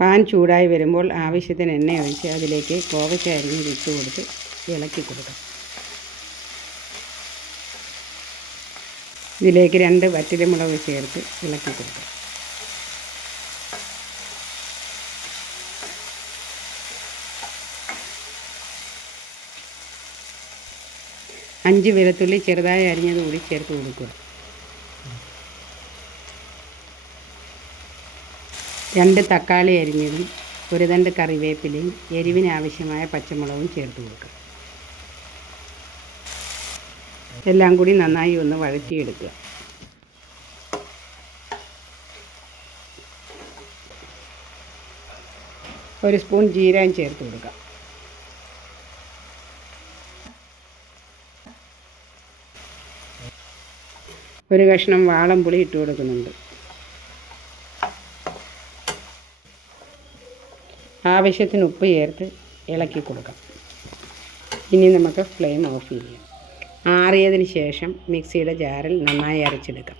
Pan ചൂടായി വരുമ്പോൾ ആവശ്യത്തിന് എണ്ണ ഒഴിച്ച് അതിലേക്ക് കോവയ്ക്ക അരിഞ്ഞ് ഇട്ട് കൊടുത്ത് ഇളക്കി കൊടുക്കാം. ഇതിലേക്ക് 2 വറ്റൽമുളക് ചേർത്ത് ഇളക്കി കൊടുക്കാം. അഞ്ച് വെളുത്തുള്ളി ചെറുതായി അരിഞ്ഞത് കൂടി ചേർത്ത് കൊടുക്കുക. 2 തക്കാളി അരിഞ്ഞതും 1 തണ്ട് കറിവേപ്പിലയും എരിവിനാവശ്യമായ പച്ചമുളകും ചേർത്ത് കൊടുക്കുക. എല്ലാം കൂടി നന്നായി ഒന്ന് വഴറ്റിയെടുക്കുക. ഒരു സ്പൂൺ ജീരകം ചേർത്ത് കൊടുക്കുക. ഒരു കഷ്ണം വാളംപുളി ഇട്ട് കൊടുക്കുന്നുണ്ട്. ആവശ്യത്തിന് ഉപ്പ് ചേർത്ത് ഇളക്കി കൊടുക്കാം. ഇനി നമുക്ക് ഫ്ലെയിം ഓഫ് ചെയ്യാം. ആറിയതിന് ശേഷം മിക്സിയുടെ ജാറിൽ നന്നായി അരച്ചെടുക്കാം.